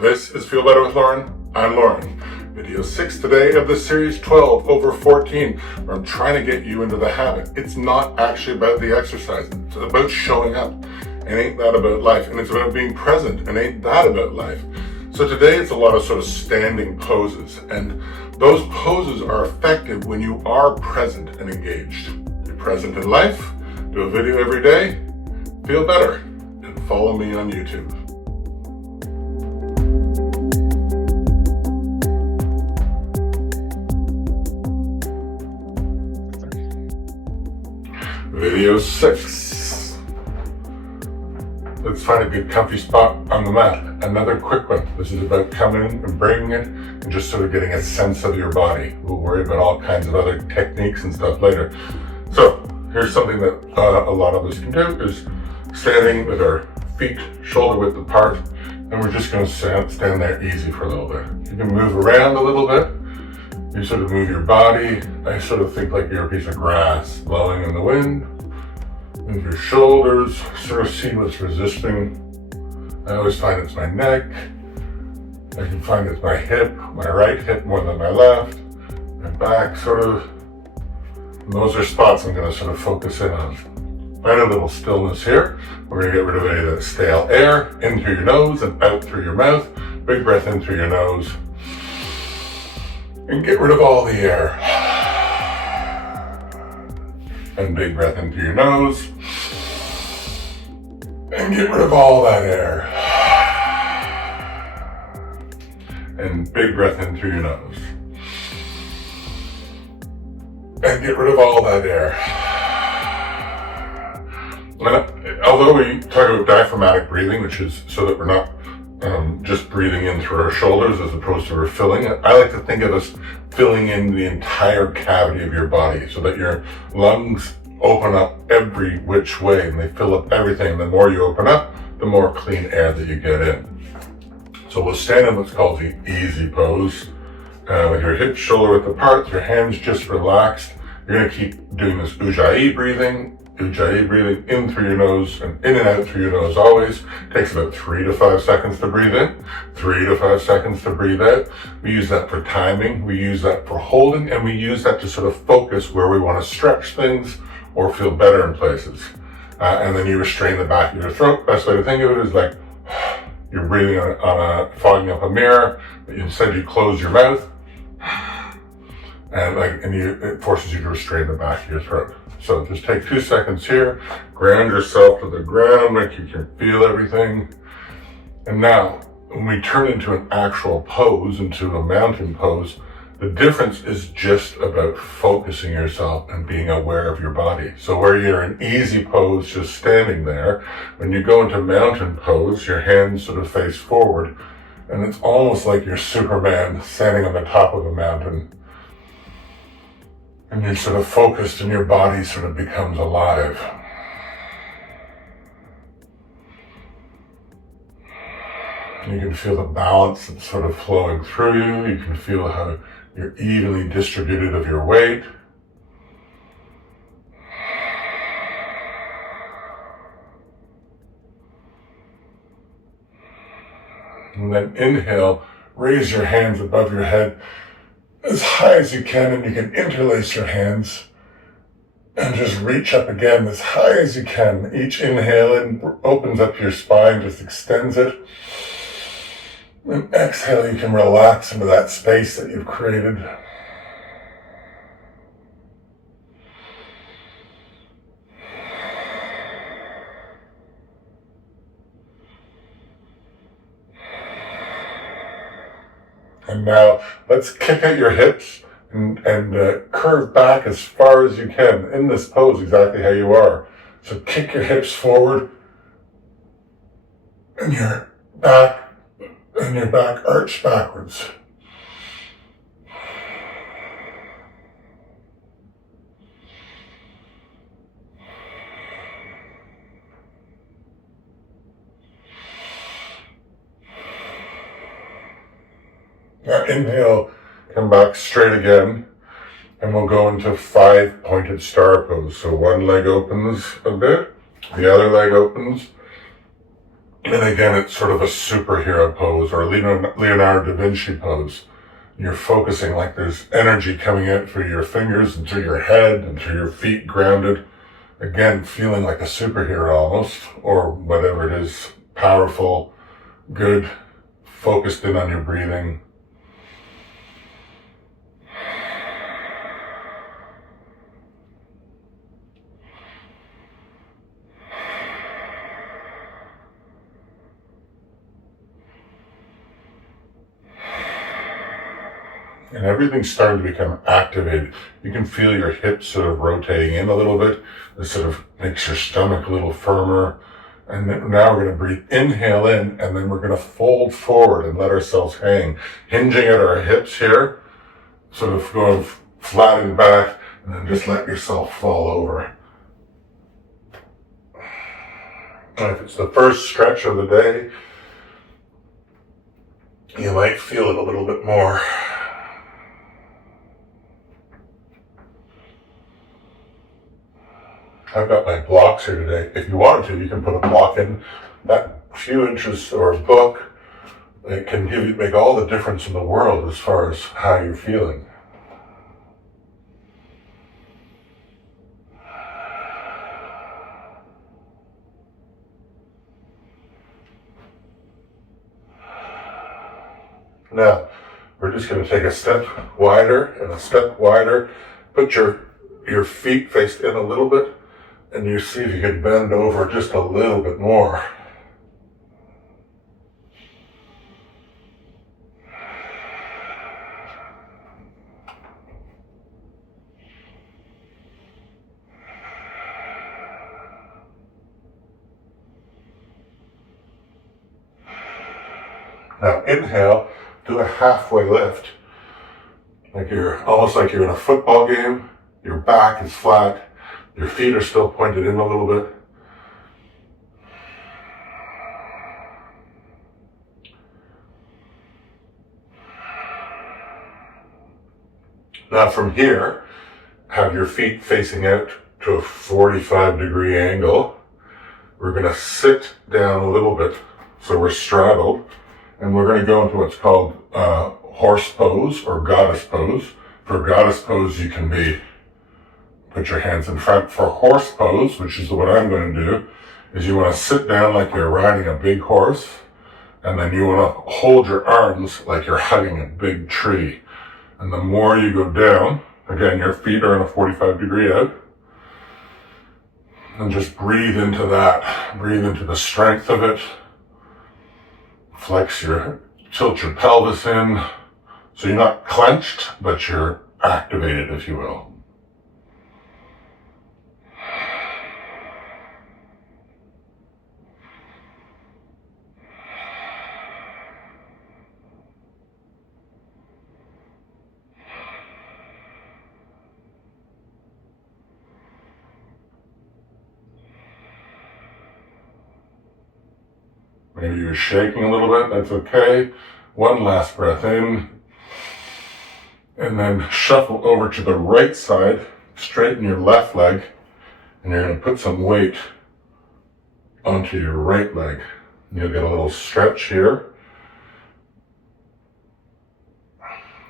This is Feel Better with Lauren. I'm Lauren. Video 6 today of the series 12 over 14, where I'm trying to get you into the habit. It's not actually about the exercise. It's about showing up. And ain't that about life? And it's about being present. And ain't that about life? So today it's a lot of sort of standing poses. And those poses are effective when you are present and engaged. Be present in life. Do a video every day. Feel better. And follow me on YouTube. Video 6. Let's find a good comfy spot on the mat. Another quick one. This is about coming in and bringing it and just sort of getting a sense of your body. We'll worry about all kinds of other techniques and stuff later. So here's something that a lot of us can do is standing with our feet shoulder width apart, and we're just going to stand there easy for a little bit. You can move around a little bit. You sort of move your body. I sort of think like you're a piece of grass blowing in the wind. Move your shoulders, sort of see what's resisting. I always find it's my neck. I can find it's my hip, my right hip more than my left. My back sort of. And those are spots I'm going to sort of focus in on. Find a little stillness here. We're going to get rid of any of that stale air in through your nose and out through your mouth. Big breath in through your nose. And get rid of all the air. And big breath in through your nose. And get rid of all that air. And big breath in through your nose. And get rid of all that air. And although we talk about diaphragmatic breathing, which is so that we're not just breathing in through our shoulders as opposed to we're filling it, I like to think of us filling in the entire cavity of your body so that your lungs open up every which way and they fill up everything. And the more you open up, the more clean air that you get in. So we'll stand in what's called the easy pose. With your hips shoulder width apart, your hands just relaxed. You're going to keep doing this ujjayi breathing in through your nose and in and out through your nose always. Takes about 3 to 5 seconds to breathe in, 3 to 5 seconds to breathe out. We use that for timing, we use that for holding, and we use that to sort of focus where we want to stretch things or feel better in places. And then you restrain the back of your throat. Best way to think of it is like you're breathing fogging up a mirror, but instead you close your mouth, and it forces you to restrain the back of your throat. So just take 2 seconds here, ground yourself to the ground, make you can feel everything. And now, when we turn into an actual pose, into a mountain pose, the difference is just about focusing yourself and being aware of your body. So where you're in easy pose, just standing there, when you go into mountain pose, your hands sort of face forward, and it's almost like you're Superman standing on the top of a mountain. And you're sort of focused and your body sort of becomes alive. You can feel the balance that's sort of flowing through you. You can feel how you're evenly distributed of your weight. And then inhale, raise your hands above your head as high as you can, and you can interlace your hands and just reach up again as high as you can. Each inhale in opens up your spine, just extends it. And exhale, you can relax into that space that you've created. And now let's kick at your hips and curve back as far as you can in this pose, exactly how you are. So kick your hips forward and your back arch backwards. Now inhale, come back straight again, and we'll go into 5-pointed star pose. So one leg opens a bit, the other leg opens, And again, it's sort of a superhero pose or a Leonardo da Vinci pose. You're focusing like there's energy coming out through your fingers and through your head and through your feet grounded. Again, feeling like a superhero almost, or whatever it is, powerful, good, focused in on your breathing. And everything's starting to become activated. You can feel your hips sort of rotating in a little bit. This sort of makes your stomach a little firmer. And then now we're going to breathe, inhale in, and then we're going to fold forward and let ourselves hang. Hinging at our hips here, sort of going flat and back, and then just let yourself fall over. And if it's the first stretch of the day, you might feel it a little bit more. I've got my blocks here today. If you wanted to, you can put a block in that few inches or a book. It can make all the difference in the world as far as how you're feeling. Now, we're just going to take a step wider and a step wider. Put your feet faced in a little bit. And you see if you can bend over just a little bit more. Now inhale, do a halfway lift. Almost like you're in a football game. Your back is flat. Your feet are still pointed in a little bit. Now from here, have your feet facing out to a 45-degree angle. We're going to sit down a little bit, so we're straddled, and we're going to go into what's called horse pose or goddess pose. For goddess pose, you can put your hands in front. For horse pose, which is what I'm going to do, is you want to sit down like you're riding a big horse, and then you want to hold your arms like you're hugging a big tree. And the more you go down, again, your feet are in a 45-degree out, and just breathe into that. Breathe into the strength of it. Tilt your pelvis in, so you're not clenched, but you're activated, if you will. Maybe you're shaking a little bit, that's okay. One last breath in. And then shuffle over to the right side, straighten your left leg, and you're going to put some weight onto your right leg. You'll get a little stretch here.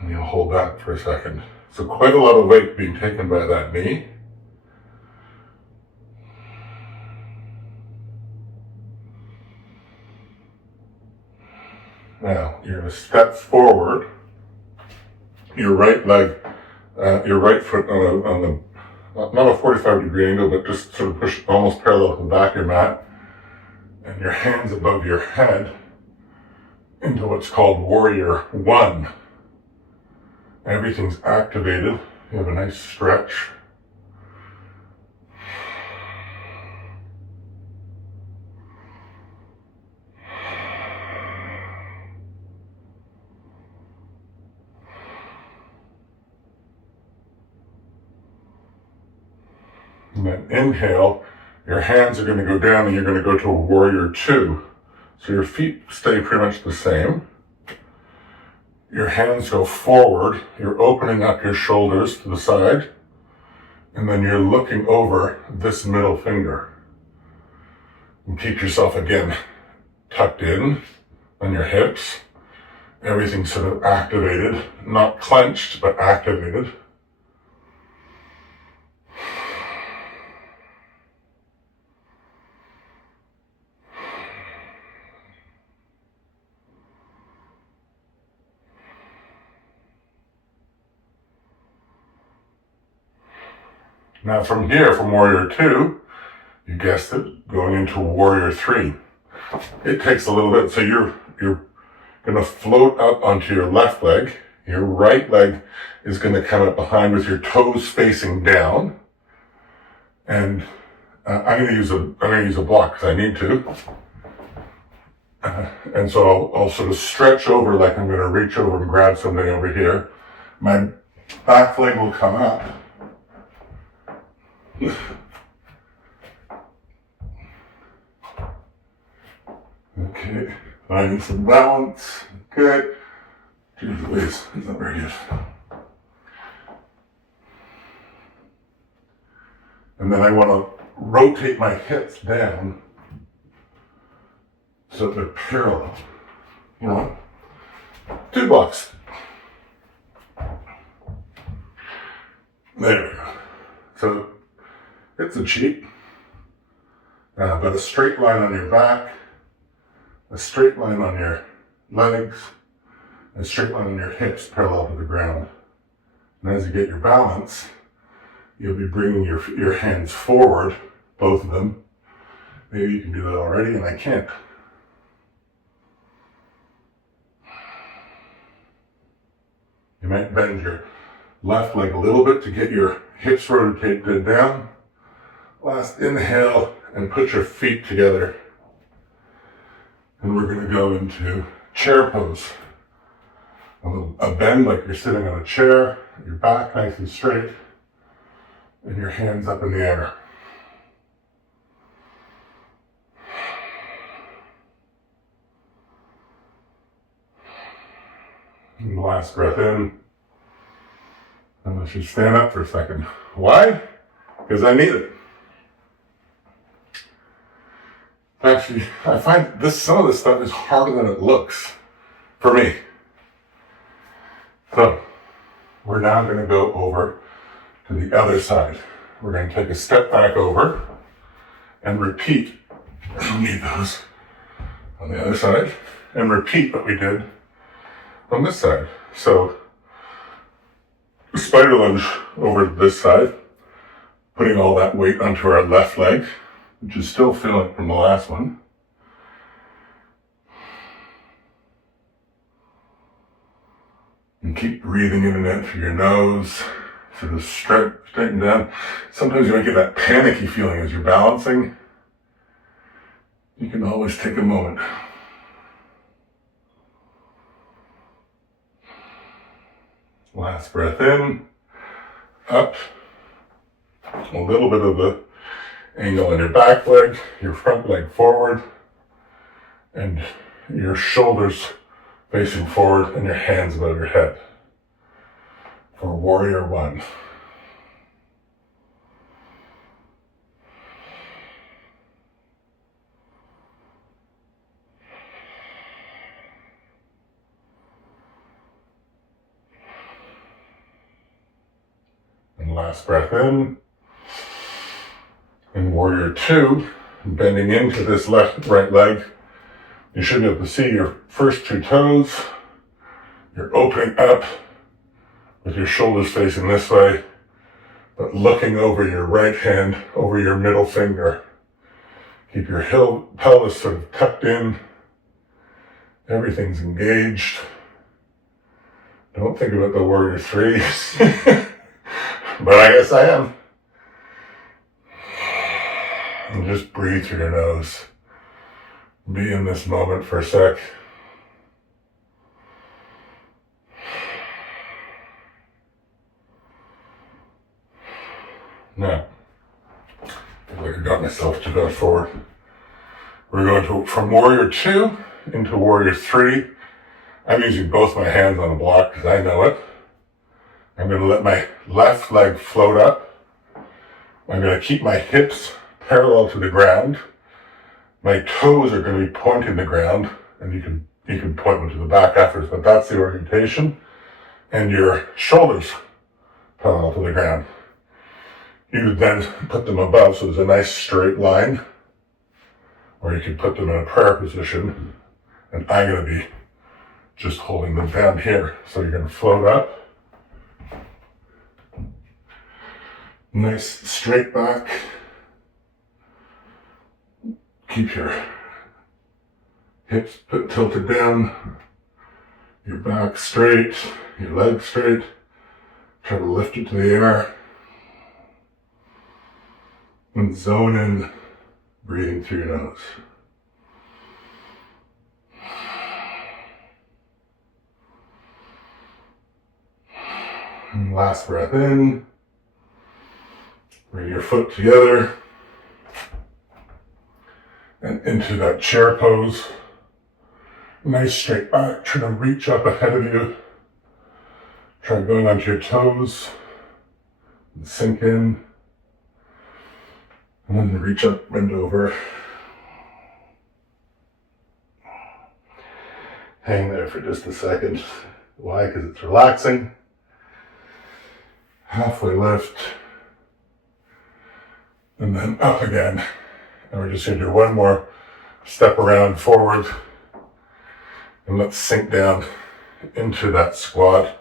And you'll hold that for a second. So quite a lot of weight being taken by that knee. Now, you're going to step forward, your right leg, your right foot on the, not a 45-degree angle, but just sort of push almost parallel to the back of your mat, and your hands above your head into what's called Warrior One. Everything's activated. You have a nice stretch. And then inhale, your hands are going to go down and you're going to go to a Warrior Two. So your feet stay pretty much the same. Your hands go forward, you're opening up your shoulders to the side, and then you're looking over this middle finger. And keep yourself again tucked in on your hips. Everything's sort of activated, not clenched, but activated. Now from here, from Warrior 2, you guessed it, going into Warrior 3. It takes a little bit, so you're going to float up onto your left leg. Your right leg is going to come up behind with your toes facing down. And I'm going to use a block because I need to. And so I'll sort of stretch over like I'm going to reach over and grab something over here. My back leg will come up. Okay, finding some balance. Good. Geez Louise, it's not very good. And then I want to rotate my hips down so they're parallel. You know, 2 blocks. There we go. So it's a cheat, but a straight line on your back, a straight line on your legs, a straight line on your hips parallel to the ground. And as you get your balance, you'll be bringing your hands forward, both of them. Maybe you can do that already, and I can't. You might bend your left leg a little bit to get your hips rotated down. Last inhale, and put your feet together. And we're going to go into chair pose. A bend like you're sitting on a chair, your back nice and straight, and your hands up in the air. And the last breath in. And let's just stand up for a second. Why? Because I need it. Actually, I find some of this stuff is harder than it looks for me. So, we're now going to go over to the other side. We're going to take a step back over and repeat. I'll need those on the other side. And repeat what we did on this side. So, spider lunge over to this side, putting all that weight onto our left leg, which is still feeling from the last one. And keep breathing in and out through your nose, sort of straighten down. Sometimes you might get that panicky feeling as you're balancing. You can always take a moment. Last breath in, up, a little bit of the angle in your back leg, your front leg forward, and your shoulders facing forward and your hands above your head. For Warrior 1. And last breath in. In Warrior 2, bending into this right leg, you should be able to see your first 2 toes. You're opening up with your shoulders facing this way, but looking over your right hand, over your middle finger. Keep your pelvis sort of tucked in. Everything's engaged. Don't think about the Warrior 3, but I guess I am. And just breathe through your nose. Be in this moment for a sec. Now, I feel like I got myself to go forward. We're going from Warrior 2 into Warrior 3. I'm using both my hands on the block because I know it. I'm going to let my left leg float up. I'm going to keep my hips parallel to the ground. My toes are going to be pointing the ground, and you can point them to the back afterwards, but that's the orientation. And your shoulders parallel to the ground. You would then put them above, so there's a nice straight line, or you could put them in a prayer position, and I'm going to be just holding them down here. So you're going to float up. Nice straight back. Keep your hips tilted down, your back straight, your legs straight. Try to lift it to the air. And zone in, breathing through your nose. And last breath in. Bring your foot together and into that chair pose. Nice straight back. Try to reach up ahead of you. Try going onto your toes and sink in. And then reach up, bend over. Hang there for just a second. Why? Because it's relaxing. Halfway lift. And then up again. And we're just going to do one more step around forward. And let's sink down into that squat.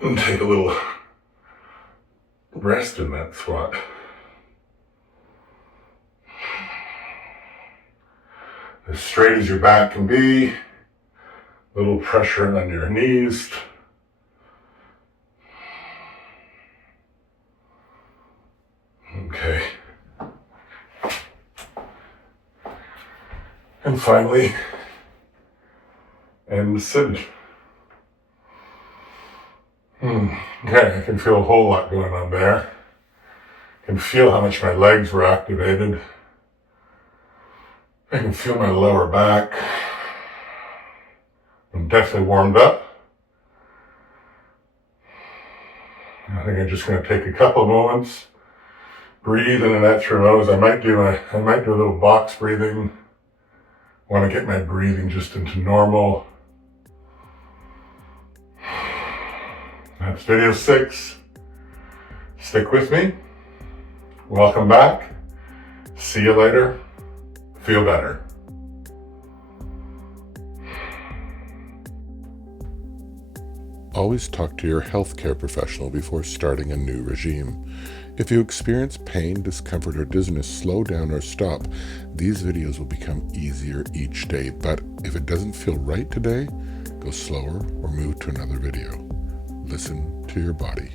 And take a little rest in that squat. As straight as your back can be. Little pressure on your knees. Okay. And finally, end sit. Okay, I can feel a whole lot going on there. I can feel how much my legs were activated. I can feel my lower back. I'm definitely warmed up. I think I'm just going to take a couple of moments. Breathe in and out through nose. I might do a little box breathing. I want to get my breathing just into normal. That's video 6. Stick with me. Welcome back. See you later. Feel better. Always talk to your healthcare professional before starting a new regime. If you experience pain, discomfort, or dizziness, slow down or stop. These videos will become easier each day, but if it doesn't feel right today, go slower or move to another video. Listen to your body.